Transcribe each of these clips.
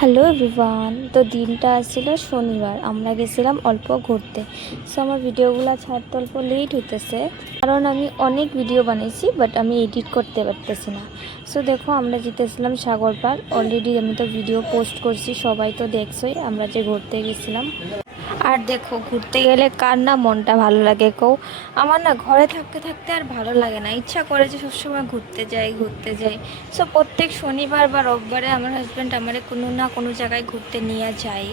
Hello everyone. তো দিনটা ছিল শনিবার, আমরা গেছিলাম অল্প ঘুরতে। সো আমার ভিডিওগুলো ছাড়তে অল্প লেট হইতেছে, কারণ আমি অনেক ভিডিও বানিয়েছি বাট আমি এডিট করতে পারতেছি না। সো দেখো, আমরা যেতেছিলাম সাগর পাড়। অলরেডি আমি তো ভিডিও পোস্ট করছি, সবাই তো দেখছোই আমরা যে ঘুরতে গেছিলাম। আর দেখো, ঘুরতে গেলে কার না মনটা ভালো লাগে কও? আমার না ঘরে থাকতে থাকতে আর ভালো লাগে না, ইচ্ছা করে যে সবসময় ঘুরতে যাই ঘুরতে যাই। সো প্রত্যেক শনিবার বা রোববারে আমার হাজব্যান্ড আমারে কোনো না কোনো জায়গায় ঘুরতে নিয়ে যায়।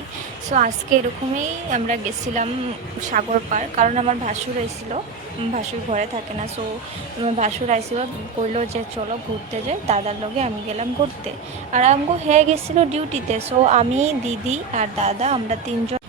সো আজকে এরকমই আমরা গেছিলাম সাগর পাড়, কারণ আমার ভাসুর এসেছিল। ভাসুর ঘরে থাকে না, সো আমার ভাসুর আইসিল, কইলো যে চলো ঘুরতে যাই। দাদার লগে আমি গেলাম ঘুরতে, আর আমগো হয়ে গেছিলো ডিউটিতে। সো আমি, দিদি আর দাদা, আমরা তিনজন।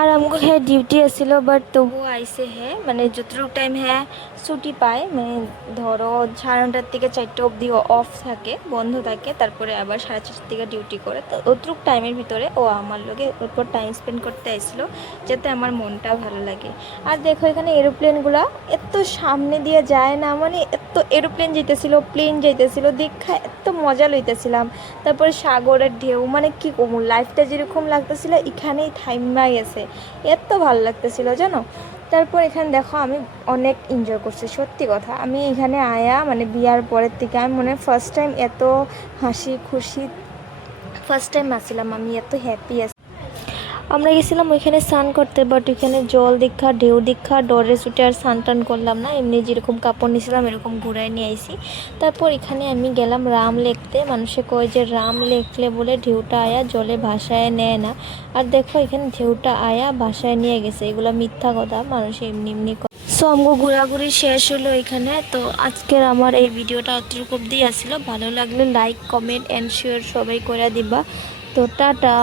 আর আমাকে হ্যাঁ ডিউটি আসছিল, বাট তবুও আইসে হ্যাঁ, মানে যতটুকু টাইম হ্যাঁ ছুটি পায়, মানে ধরো 9:30 থেকে 4টা অবধি অফ থাকে, বন্ধ থাকে, তারপরে আবার 4:30 থেকে ডিউটি করে। তো অতটুকু টাইমের ভিতরে ও আমার লগে ওরপর টাইম স্পেন্ড করতে আসছিলো, যাতে আমার মনটা ভালো লাগে। আর দেখো, এখানে এরোপ্লেনগুলো এত সামনে দিয়ে যায় না, মানে এত এরোপ্লেন যেতেছিল, প্লেন যেতেছিল, দেখা এত মজা লইতেছিলাম। তারপরে সাগরের ঢেউ, মানে কি কমু, লাইফটা যেরকম লাগতেছিল এখানেই থাইমা গেছে, এত ভালো লাগতেছিল জানো। তারপর এখানে দেখো, আমি অনেক এনজয় করছি, সত্যি কথা। আমি এখানে আয়া, মানে বিয়ার পরের থেকে আমি মনে হয় ফার্স্ট টাইম এত হাসি খুশি, ফার্স্ট টাইম আসছিলাম আমি, এত হ্যাপি। আমরা গেছিলাম ওইখানে স্নান করতে, বাট ওইখানে জল দীক্ষা, ঢেউ দীক্ষা, ডরে ছুটে আর স্নান টান করলাম না, এমনি যেরকম কাপড় নিয়েছিলাম এরকম ঘুরাই নিয়ে আইসি। তারপর এখানে আমি গেলাম রাম লেকতে। মানুষে কয় যে রাম লেকলে বলে ঢেউটা আয়া জলে ভাসায় নেয় না, আর দেখো এখানে ঢেউটা আয়া ভাসায় নিয়ে গেছে। এগুলো মিথ্যা কথা, মানুষ এমনি এমনি। সো আমগো ঘোরাঘুরি শেষ হলো এখানে। তো আজকের আমার এই ভিডিওটা অতটুকু অবধি আসছিল। ভালো লাগলে লাইক, কমেন্ট অ্যান্ড শেয়ার সবাই করে দিবা। তো টাটা।